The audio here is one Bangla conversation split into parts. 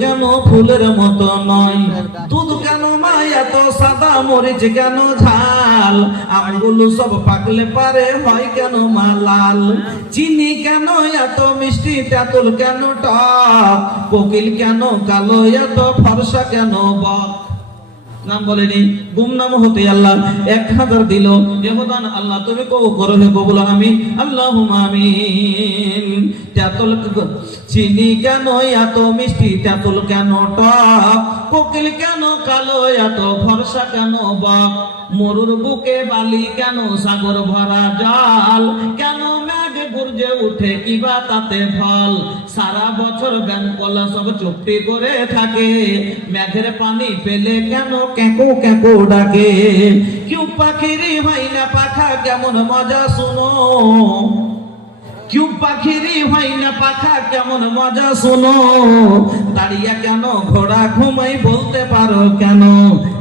কেন ফুলের মতো নয়, দুধ কেন মা এত সাদা, মরিচ কেন ঝাল, আমগুলো সব পাকলে পারে হয় কেন মা লাল, চিনি কেন এত মিষ্টি, তেঁতুল কেন টক, কোকিল কেন কালো, এত ফর্সা কেন বক। নাম বলেনি, গুমনাম হতে আল্লাহ 1000 দিল। এহদান আল্লাহ তুমি কবুল করো, হে কবুল আমিন, আল্লাহুম্মা আমিন। তেঁতুল চিনি কেন এত মিষ্টি, তেঁতুল কেন টক, কোকিল কেন কালো, এত ফর্সা কেন বক, মরুর বুকে বালি কেন, সাগর ভরা জল, কেন মেঘ গর্জে উঠে কিবা তাতে ফল, সারা বছর ব্যাঙকলা সব চুপটি করে থাকে, মেঘের পানি পেলে কেন ক্যাঁকো ক্যাঁকো ডাকে, কিউ পাখিরি হয় না পাখা কেমন মজা শুনো, কিউ পাখিরি হয় না পাখা কেমন মজা শুনো, দাঁড়িয়ে কেন ঘোড়া ঘুমাই বলতে পারো কেন,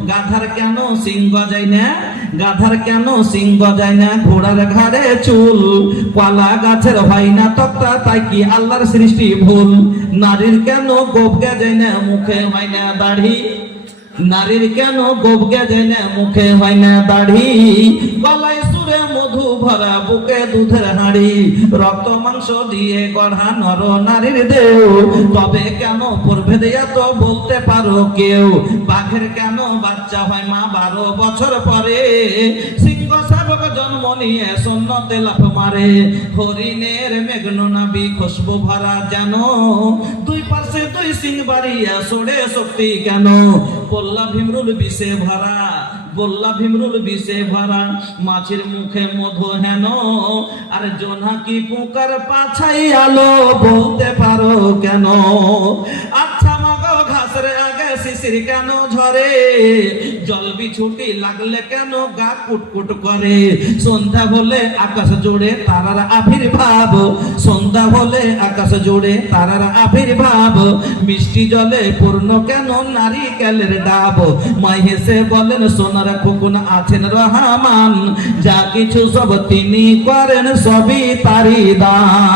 গাধার কেন সিং গজায় না, গাধার কেন সিং গজায় না, ঘোড়ার ঘাড়ে চুল, কলা গাছের হয় না তক্তা, তাই কি আল্লাহর সৃষ্টি ভুল, নারীর কেন গোপ গজায় না, মুখে হয় না দাড়ি, নারীর কেন গোপ গজায় না, মুখে হয় না দাড়ি, গলায় সুরে মধু ভরা, বুকে দুধের হাঁড়ি, রক্ত মাংস দিয়ে গড়া নর নারীর দেহ, তবে কেন প্রভেদ এত বলতে পারো কেউ, বাঘের কেন বাচ্চা হয় মা 12 বছর পরে, সিংহ শাবক জন্ম নিয়ে সুন্নতে লাফ মারে, হরিণের মেঘন নাভি খুশবু ভরা যেন, দুই পাশে দুই সিং বাড়িয়া সোড়ে শক্তি কেন, বল্লা ভীমরুল বিষে ভরা, বল্লা ভীমরুল বিষে ভরা, মাছের মুখে মধু হেন, আর জোনাকি পোকার পাছাই আলো বলতে পারো কেন, আচ্ছা মাগো ঘাসের আগে শিশির কেন ঝরে, জল বিছুটি লাগলে কেন গা কুটকুট করে, সন্ধ্যা হলে আকাশ জুড়ে তারার আবির্ভাব, সন্ধ্যা হলে আকাশ জুড়ে তারার আবির্ভাব, মিষ্টি জলে পূর্ণ কেন নারিকেলের ডাব, মাই হেসে বলেন সোনার খোকন আছেন রহমান, যা কিছু সব তিনি করেন সবই তারি দান।